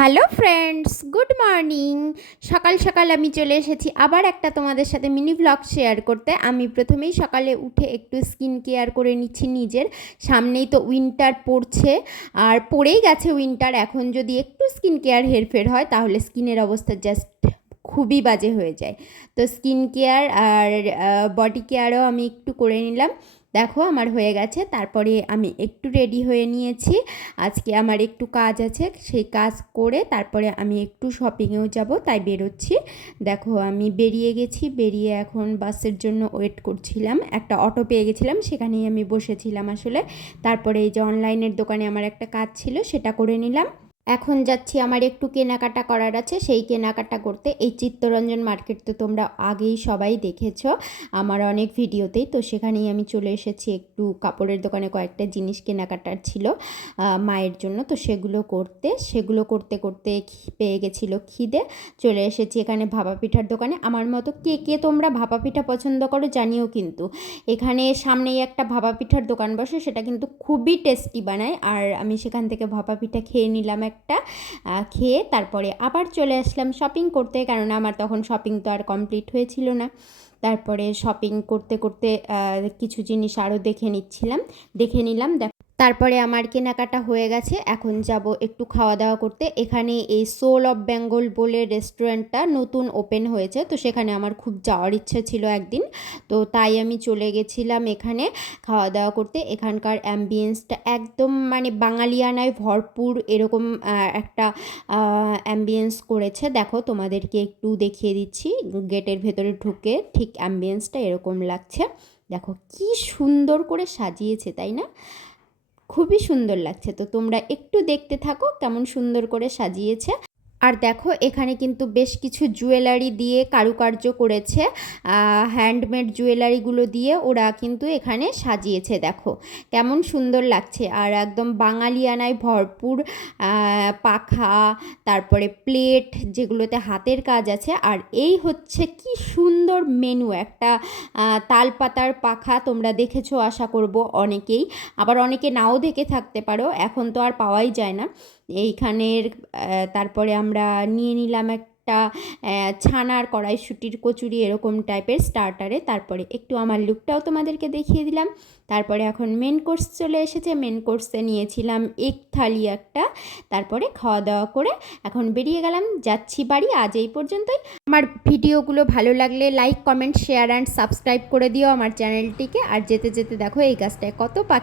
Hello friends, good morning. সকাল সকাল আমি চলে এসেছি আবার একটা তোমাদের সাথে মিনি ভ্লগ শেয়ার করতে। আমি প্রথমেই সকালে উঠে একটু স্কিন কেয়ার করে নিচ্ছি নিজের। সামনেই তো উইন্টার পড়ছে, আর পড়েই গেছে উইন্টার। এখন যদি একটু স্কিন কেয়ার হেরফের হয় তাহলে স্কিনের অবস্থা জাস্ট খুবই বাজে হয়ে যায়। তো স্কিন কেয়ার আর বডি কেয়ারও আমি একটু করে নিলাম। দেখো আমার হয়ে গেছে। তারপরে আমি একটু রেডি হয়ে নিয়েছি। আজকে আমার একটু কাজ আছে, সেই কাজ করে তারপরে আমি একটু শপিংয়েও যাব, তাই বেরোচ্ছি। দেখো আমি বেরিয়ে গেছি, বেরিয়ে এখন বাসের জন্য ওয়েট করছিলাম। একটা অটো পেয়ে গেছিলাম, সেখানেই আমি বসেছিলাম আসলে। তারপরে এই যে অনলাইনের দোকানে আমার একটা কাজ ছিল, সেটা করে নিলাম। এখন যাচ্ছি, আমার একটু কেনাকাটা করার আছে, সেই কেনাকাটা করতে। এই চিত্তরঞ্জন মার্কেট তো তোমরা আগেই সবাই দেখেছ আমার অনেক ভিডিওতেই, তো সেখানেই আমি চলে এসেছি। একটু কাপড়ের দোকানে কয়েকটা জিনিস কেনাকাটার ছিল মায়ের জন্য, তো সেগুলো করতে করতে পেয়ে গেছিলো খিদে। চলে এসেছি এখানে ভাপা পিঠার দোকানে। আমার মতো কে কে তোমরা ভাপা পিঠা পছন্দ করো জানিও কিন্তু। এখানে সামনেই একটা ভাপা পিঠার দোকান বসে, সেটা কিন্তু খুবই টেস্টি বানায়। আর আমি সেখান থেকে ভাপা পিঠা খেয়ে নিলাম একটা, খেয়ে তারপরে আবার চলে আসলাম শপিং করতে, কারণ আমার তখন শপিং তো আর কমপ্লিট হয়েছিল না। তারপরে শপিং করতে করতে কিছু জিনিস আরও দেখে নিলাম। তারপরে আমার কেনাকাটা হয়ে গেছে। এখন যাব একটু খাওয়া দাওয়া করতে। এখানে এই সোল অফ বেঙ্গল বলে রেস্টুরেন্টটা নতুন ওপেন হয়েছে, তো সেখানে আমার খুব যাওয়ার ইচ্ছা ছিল একদিন, তো তাই আমি চলে গেছিলাম এখানে খাওয়া দাওয়া করতে। এখানকার অ্যাম্বিয়েন্সটা একদম মানে বাঙালিয়ানায় ভরপুর, এরকম একটা অ্যাম্বিয়েন্স করেছে। দেখো তোমাদেরকে একটু দেখিয়ে দিচ্ছি, গেটের ভেতরে ঢুকে ঠিক অ্যাম্বিয়েন্সটা এরকম লাগছে। দেখো কি সুন্দর করে সাজিয়েছে, তাই না? খুবই সুন্দর লাগছে। তো তোমরা একটু দেখতে থাকো কেমন সুন্দর করে সাজিয়েছে। আর দেখো এখানে কিন্তু বেশ কিছু জুয়েলারি দিয়ে কারুকার্য করেছে, হ্যান্ডমেড জুয়েলারিগুলো দিয়ে ওরা কিন্তু এখানে সাজিয়েছে। দেখো কেমন সুন্দর লাগছে, আর একদম বাঙালিয়ানায় ভরপুর। পাখা, তারপরে প্লেট যেগুলোতে হাতের কাজ আছে। আর এই হচ্ছে কি সুন্দর মেনু, একটা তালপাতার পাখা তোমরা দেখেছো আশা করব অনেকেই, আবার অনেকে নাও দেখে থাকতে পারো, এখন তো আর পাওয়াই যায় না এইখানের। তারপরে আমরা নিয়ে নিলাম একটা ছানার কড়াইশুঁটির কচুরি, এরকম টাইপের স্টার্টারে। তারপরে একটু আমার লুকটাও তোমাদেরকে দেখিয়ে দিলাম। তারপরে এখন মেন কোর্স চলে এসেছে। মেন কোর্সে নিয়েছিলাম এক থালি একটা। তারপরে খাওয়া দাওয়া করে এখন বেরিয়ে গেলাম, যাচ্ছি বাড়ি। আজ এই পর্যন্তই। আমার ভিডিওগুলো ভালো লাগলে like, comment, share and subscribe করে দিও আমার চ্যানেলটিকে। আর যেতে যেতে দেখো এই গাছটায় কত পাখি